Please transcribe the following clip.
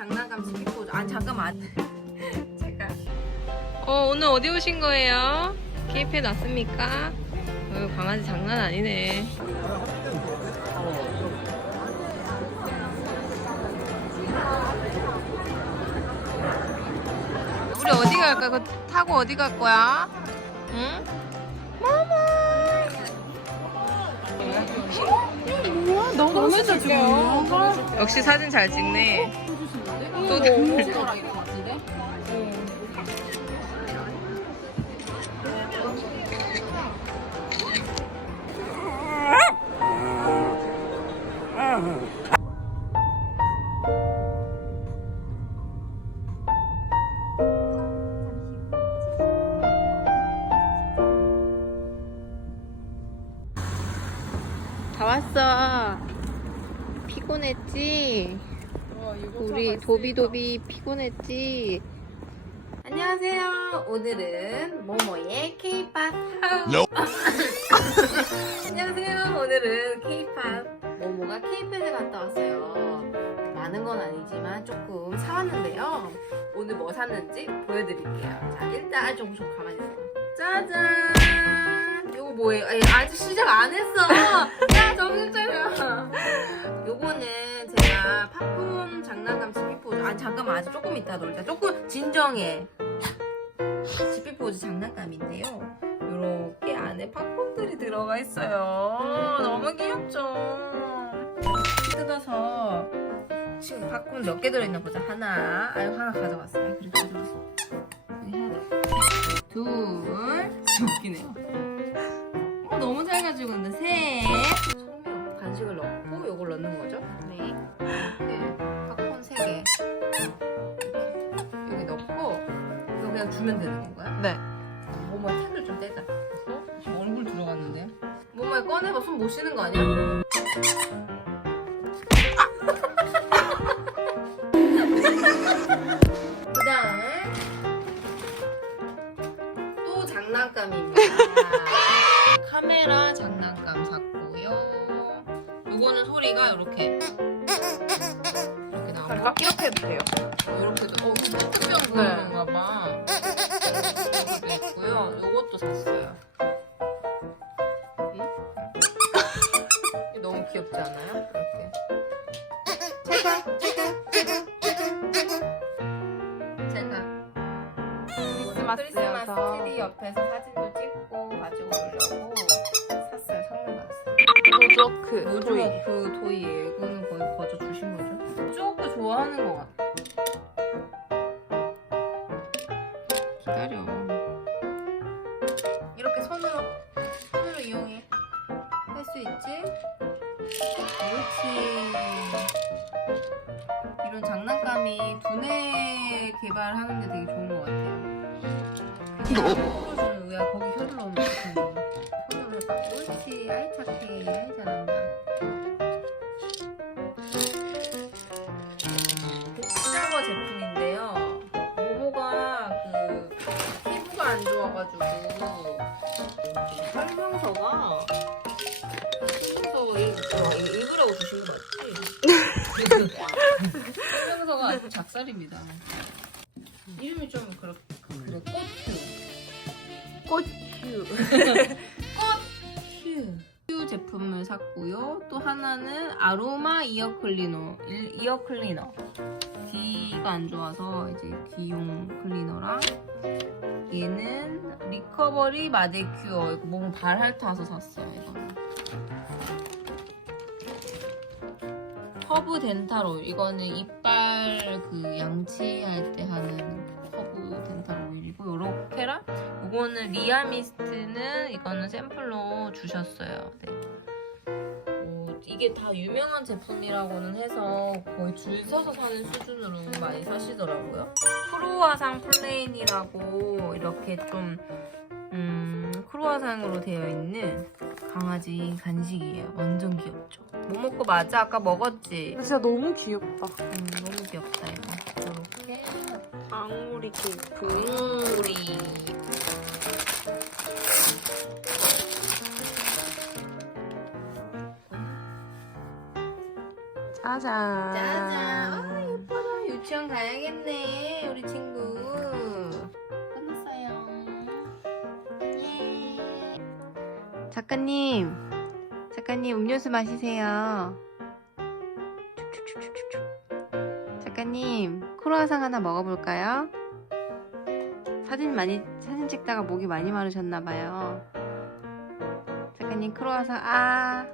장난감 지키고 아니 잠깐만 잠깐 어, 오늘 어디 오신 거예요? 케이프에 났습니까? 어, 강아지 장난 아니네. 우리 어디 갈 거야? 그거 타고 어디 갈 거야? 응? 너무 진짜 지금 역시 사진 잘 찍네. 또 이거 같은데? 다 왔어. 피곤했지? 우리 도비도비 피곤했지? 안녕하세요. 오늘은 모모의 K-팝 하우. 안녕하세요. 오늘은 K-팝 모모가 K-팝에 갔다 왔어요. 많은 건 아니지만 조금 사왔는데요. 오늘 뭐 샀는지 보여드릴게요. 자, 일단 좀, 좀 가만히 있어. 짜잔. 요거 뭐예요? 아니, 아직 시작 안 했어. 야, 정신 차려. 요거는 아니 잠깐만. 아직 조금 이따 놀자. 조금 진정해. 지피포즈 장난감인데요. 요렇게 안에 팝콘들이 들어가 있어요. 너무 귀엽죠? 뜯어서 지금 팝콘 몇 개 들어있나 보자. 하나. 아유 하나 가져갔어요. 그리고 가져갔어. 둘. 웃기네요. 어 너무 잘 가지고 있는데. 셋. 소면 간식을 넣고 요걸 넣는 거죠? 네 그냥 주면 되는 건가요? 네. 모모에 탑을 좀 떼자 어? 지금 얼굴 들어갔는데 모모에 꺼내봐 손 못 쉬는 거 아니야? 그 다음에 또 장난감입니다 카메라 장난감 샀고요 요거는 소리가 이렇게 이렇게 나오고 이렇게 해도 돼요. 어, 이렇게도. 어 스마트병 그런 건가 봐. 이것도 있고요. 요것도 샀어요. 응? 이거 너무 귀엽지 않아요? 이렇게. 제가 크리스마스 크리스마스 여서. 트리 옆에서 사진도 찍고 가지고 오려고 샀어요. 선물 받았어요. 도조크 요즘 그 토이예요. 이거는 거의 거저 주신 거죠? 쪼크 좋아하는 것 같아. 기다려. 이렇게 손으로 손으로 이용해. 할 수 있지? 옳지. 이런 장난감이 두뇌 개발하는데 되게 좋은 것 같아요. 그냥 손으로 왜 거기 혀를 넣으면 어떡하니? 설명서가 설명서 읽- 읽으라고 주신 거 맞지? 설명서가 아주 작살입니다. 이름이 좀 그렇 그래 꽃큐. 꽃큐. 휴. 휴 제품을 샀고요. 또 하나는 아로마 이어 클리너. 일- 이어 클리너. 귀가 안 좋아서 이제 귀용 클리너랑 얘는 리커버리 마데큐어. 이거 몸 발 핥아서 샀어요. 이거는. 허브 덴탈 오일. 이거는 이빨 그 양치할 때 하는 허브 덴탈 오일이고 요렇게랑 이거는 리아미스트는 이거는 샘플로 주셨어요. 네. 어, 이게 다 유명한 제품이라고는 해서 거의 줄 서서 사는 수준으로 많이 사시더라고요. 크루아상 플레인이라고 이렇게 좀 음, 크루아상으로 되어 있는 강아지 간식이에요. 완전 귀엽죠. 뭐 먹고 맞아? 아까 먹었지? 진짜 너무 귀엽다. 음, 너무 귀엽다 이거. 이렇게 앙우리 케이프. 우리 짜잔. 짜잔. 아 예뻐라. 유치원 가야겠네 우리 친구 끝났어요. 예. 작가님 작가님 음료수 마시세요 작가님 크로아상 하나 먹어볼까요? 사진 많이 사진 찍다가 목이 많이 마르셨나봐요 작가님 크로아상 아